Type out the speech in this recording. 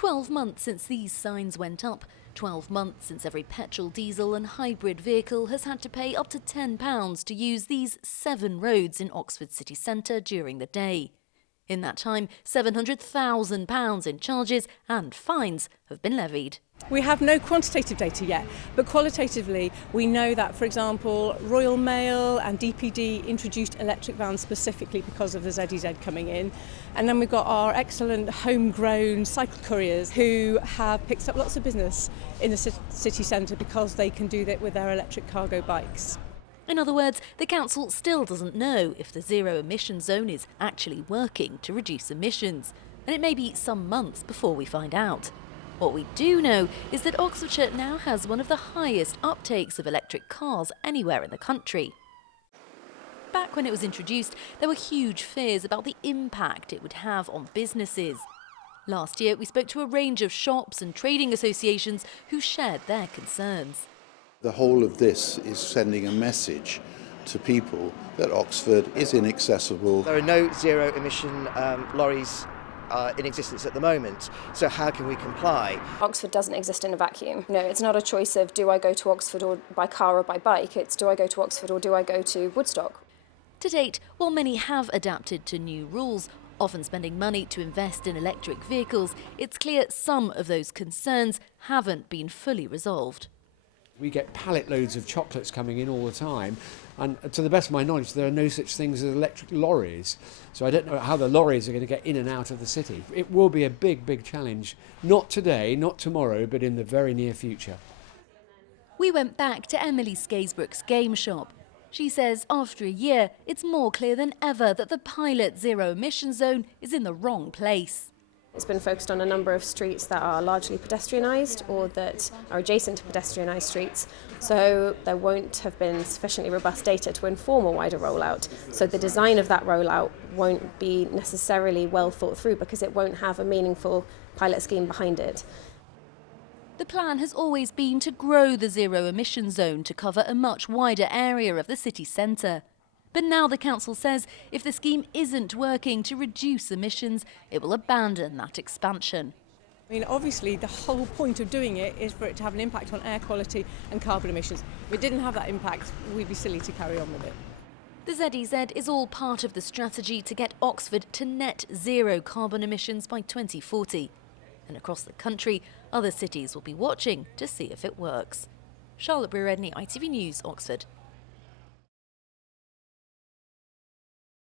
12 months since these signs went up. 12 months since every petrol, diesel and hybrid vehicle has had to pay up to £10 to use these 7 roads in Oxford city centre during the day. In that time, £700,000 in charges and fines have been levied. We have no quantitative data yet, but qualitatively we know that, for example, Royal Mail and DPD introduced electric vans specifically because of the ZEZ coming in. And then we've got our excellent homegrown cycle couriers who have picked up lots of business in the city centre because they can do that with their electric cargo bikes. In other words, the council still doesn't know if the Zero Emission Zone is actually working to reduce emissions, and it may be some months before we find out. What we do know is that Oxfordshire now has one of the highest uptakes of electric cars anywhere in the country. Back when it was introduced, there were huge fears about the impact it would have on businesses. Last year, we spoke to a range of shops and trading associations who shared their concerns. The whole of this is sending a message to people that Oxford is inaccessible. There are no zero emission lorries in existence at the moment, so how can we comply? Oxford doesn't exist in a vacuum. No, it's not a choice of do I go to Oxford or by car or by bike, it's do I go to Oxford or do I go to Woodstock? To date, while many have adapted to new rules, often spending money to invest in electric vehicles, it's clear some of those concerns haven't been fully resolved. We get pallet loads of chocolates coming in all the time, and to the best of my knowledge there are no such things as electric lorries, so I don't know how the lorries are going to get in and out of the city. It will be a big challenge, not today, not tomorrow, but in the very near future. We went back to Emily Skaysbrook's game shop. She says after a year it's more clear than ever that the pilot Zero Emission Zone is in the wrong place. It's been focused on a number of streets that are largely pedestrianised or that are adjacent to pedestrianised streets, so there won't have been sufficiently robust data to inform a wider rollout. So the design of that rollout won't be necessarily well thought through because it won't have a meaningful pilot scheme behind it. The plan has always been to grow the Zero Emission Zone to cover a much wider area of the city centre. But now the council says if the scheme isn't working to reduce emissions, it will abandon that expansion. I mean, obviously the whole point of doing it is for it to have an impact on air quality and carbon emissions. If it didn't have that impact, we'd be silly to carry on with it. The ZEZ is all part of the strategy to get Oxford to net zero carbon emissions by 2040. And across the country, other cities will be watching to see if it works. Charlotte Briere-Edney, ITV News, Oxford.